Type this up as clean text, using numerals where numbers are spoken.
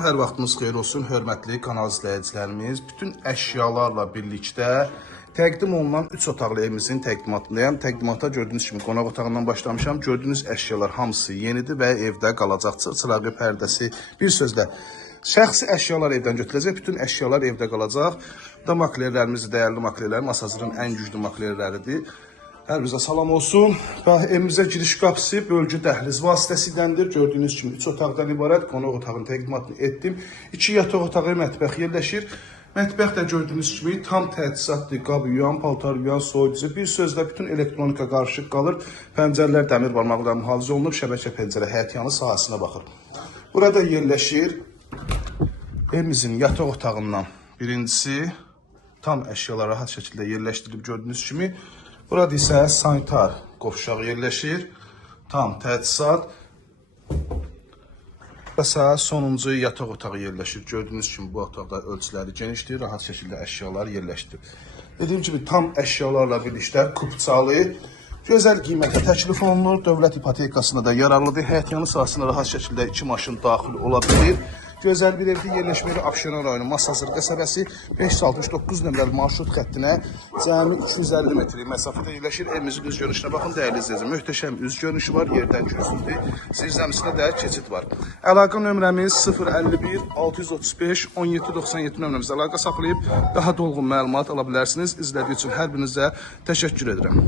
Hər vaxtınız xeyir olsun, hörmətli kanal izləyicilərimiz. Bütün əşyalarla birlikdə təqdim olunan 3 otaqlı evimizin təqdimatındayım. Təqdimata gördüyünüz kimi qonaq otağından başlamışam. Gördüyünüz əşyalar hamısı yenidir və evdə qalacaq. Çırağı, pərdəsi, bir sözlə şəxsi əşyalar evdən götürüləcək. Bütün əşyalar evdə qalacaq. Bu da maklerlərimiz, dəyərli maklerlər, Masazırın ən güclü maklerləridir. Hər bizə salam olsun. Evimizə giriş qapısı bölgü dəhliz vasitəsiyləndir. Gördüyünüz kimi 3 otaqdan ibarət qonaq otağının təqdimatını etdim. 2 yataq otağı, mətbəx yerləşir. Mətbəx də gördüyünüz kimi tam təchizatlı, qab yuyan, paltar yuyan, soyuducu. Bir sözlə bütün elektronika qarışıq qalır. Pəncərələr dəmir barmaqla mühafizə olunub. Şəbəkə pəncərə həyətyanı sahəsinə baxır. Burada yerləşir evimizin yataq otağından birincisi. Tam əşyalar rahat şəkildə yerləşdirilib gördüyünüz kimi. Burada isə sanitar qovşağı yerləşir. Tam təchizat. Burası sonuncu yataq otağı yerləşir. Gördüyünüz kimi bu otaqda ölçüləri genişdir. Rahat şəkildə əşyalar yerləşdir. Dediyim kimi tam əşyalarla birlikdə kupçalı, gözəl qiymətə təklif olunur. Dövlət ipotekasına da yararlıdır. Həyətyanı sahəsinə rahat şəkildə 2 maşın daxil ola bilir. Gözəl bir evdə yerləşməli Abşeron rayonu Masazır qəsəbəsi 569 nömrəli marşrut xəttinə cəmi 250 metr məsafədə yerləşir. Evimizin üz görünüşünə baxın dəyərli izləyicilər. Möhtəşəm üz görünüşü var, yerdən görsüzdür. Zirzəmisində də keçid var. Əlaqə nömrəmiz 051 635 1797 nömrəmizdə əlaqə saxlayıb daha dolğun məlumat ala bilərsiniz. İzlədiyi üçün hər birinizə təşəkkür edirəm.